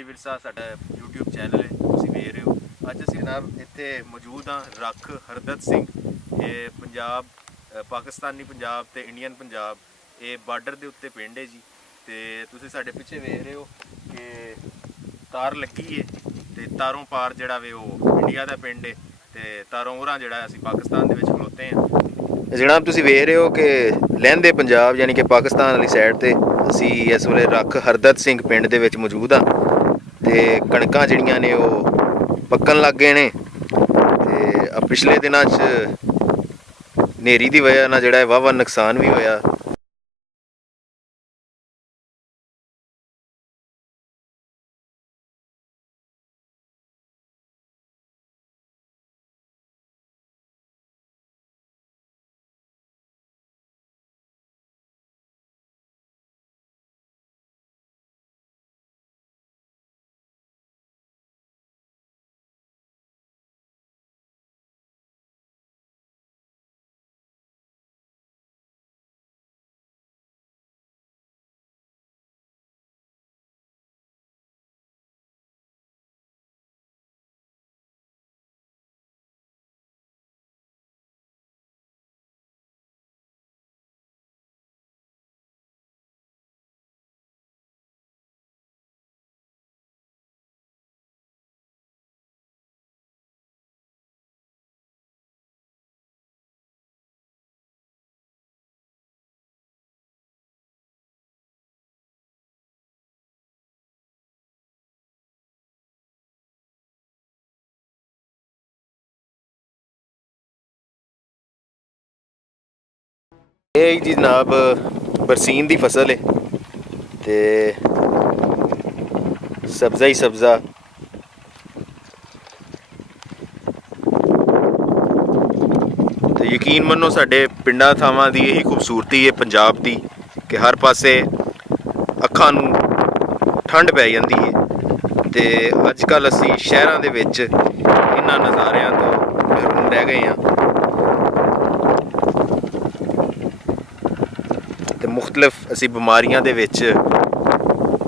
ਪੰਜਾਬੀ ਵਿਰਸਾ ਸਾਡਾ YouTube channel ਹੈ, ਤੁਸੀਂ ਵੇਖ ਰਹੇ ਹੋ। ਅੱਜ ਅਸੀਂ ਜਨਾਬ ਇੱਥੇ ਮੌਜੂਦ ਹਾਂ ਰੱਖ ਹਰਦਤ ਸਿੰਘ। ਇਹ ਪੰਜਾਬ ਪਾਕਿਸਤਾਨੀ ਪੰਜਾਬ ਤੇ ਇੰਡੀਅਨ ਪੰਜਾਬ ਇਹ ਬਾਰਡਰ ਦੇ ਉੱਤੇ ਪਿੰਡ ਹੈ ਜੀ। ਤੇ ਤੁਸੀਂ ਸਾਡੇ ਪਿੱਛੇ ਵੇਖ ਰਹੇ ਹੋ ਕਿ ਤਾਰ ਲੱਗੀ ਹੈ ਤੇ ਤਾਰੋਂ ਪਾਰ ਜਿਹੜਾ ਵੇ ਉਹ ਇੰਡੀਆ ਦਾ ਪਿੰਡ ਹੈ ਤੇ ਤਾਰੋਂ ਉਰਾਂ ਜਿਹੜਾ ਅਸੀਂ ਪਾਕਿਸਤਾਨ ਦੇ ਵਿੱਚ ਖਲੋਤੇ ਹਾਂ। ਜਨਾਬ ਤੁਸੀਂ ਵੇਖ ਰਹੇ ਹੋ ਕਿ ਲਹਿੰਦੇ ਪੰਜਾਬ ਯਾਨੀ ਕਿ ਪਾਕਿਸਤਾਨ ਵਾਲੀ ਸਾਈਡ ਤੇ ਅਸੀਂ ਇਸ ਵੇਲੇ ਰੱਖ ਹਰਦਤ ਸਿੰਘ ਪਿੰਡ ਦੇ ਵਿੱਚ ਮੌਜੂਦ ਹਾਂ ਤੇ ਕਣਕਾਂ ਜਿਹੜੀਆਂ ਨੇ ਉਹ ਪੱਕਣ ਲੱਗ ਗਏ ਨੇ ਤੇ ਪਿਛਲੇ ਦਿਨਾਂ 'ਚ ਹਨੇਰੀ ਦੀ ਵਜ੍ਹਾ ਨਾਲ ਜਿਹੜਾ ਵਾਹਵਾ ਨੁਕਸਾਨ ਵੀ ਹੋਇਆ। ਇਹ ਜੀ ਜਨਾਬ ਬਰਸੀਨ ਦੀ ਫਸਲ ਹੈ ਤੇ ਸਬਜ਼ਾ ਹੀ ਸਬਜ਼ਾ। ਤੇ ਯਕੀਨ ਮੰਨੋ ਸਾਡੇ ਪਿੰਡਾਂ ਥਾਵਾਂ ਦੀ ਇਹੀ ਖੂਬਸੂਰਤੀ ਹੈ ਪੰਜਾਬ ਦੀ ਕਿ ਹਰ ਪਾਸੇ ਅੱਖਾਂ ਨੂੰ ਠੰਡ ਪੈ ਜਾਂਦੀ ਹੈ ਤੇ ਅੱਜ ਕੱਲ੍ਹ ਅਸੀਂ ਸ਼ਹਿਰਾਂ ਦੇ ਵਿੱਚ ਇਹਨਾਂ ਨਜ਼ਾਰਿਆਂ ਤੋਂ ਮਹਿਰੂਮ ਰਹਿ ਗਏ ਹਾਂ ਤੇ ਮੁਖਤਲਿਫ ਅਸੀਂ ਬਿਮਾਰੀਆਂ ਦੇ ਵਿੱਚ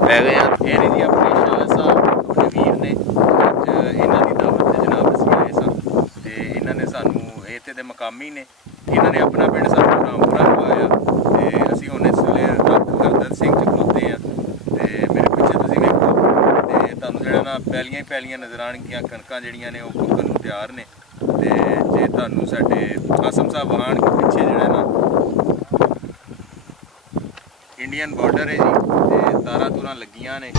ਪੈ ਗਏ ਹਾਂ। ਇਹ ਨੇ ਜੀ ਆਪਣੇ ਸ਼ਾਹ ਸਾਹਿਬ ਆਪਣੇ ਵੀਰ ਨੇ, ਅੱਜ ਇਹਨਾਂ ਦੀ ਦਾਵਤ ਤੇ ਜਨਾਬ ਅਸੀਂ ਆਏ ਸਾਂ ਤੇ ਇਹਨਾਂ ਨੇ ਸਾਨੂੰ ਇੱਥੇ ਦੇ ਮਕਾਮੀ ਨੇ, ਇਹਨਾਂ ਨੇ ਆਪਣਾ ਪਿੰਡ ਸਾਨੂੰ ਰਾਮਪੁਰਾ ਲਵਾਇਆ ਤੇ ਅਸੀਂ ਹੁਣ ਇਸ ਵੇਲੇ ਰੱਖ ਹਰਦਤ ਸਿੰਘ 'ਚ ਖਲੋਤੇ ਹਾਂ ਤੇ ਮੇਰੇ ਪਿੱਛੇ ਤੁਸੀਂ ਵੇਖੋ ਤੇ ਤੁਹਾਨੂੰ ਜਿਹੜਾ ਨਾ ਪੈਲੀਆਂ ਹੀ ਪੈਲੀਆਂ ਨਜ਼ਰ ਆਉਣਗੀਆਂ। ਕਣਕਾਂ ਜਿਹੜੀਆਂ ਨੇ ਉਹ ਪੱਕਣ ਨੂੰ ਤਿਆਰ ਨੇ ਤੇ ਜੇ ਤੁਹਾਨੂੰ ਸਾਡੇ ਆਸਮ ਸਾਹਿਬ ਆਉਣ ਪਿੱਛੇ ਜਿਹੜਾ ਨਾ ਇੰਡੀਅਨ ਬਾਰਡਰ ਹੈ ਜੀ ਤੇ ਤਾਰਾਂ ਤੂਰਾਂ ਲੱਗੀਆਂ ਨੇ।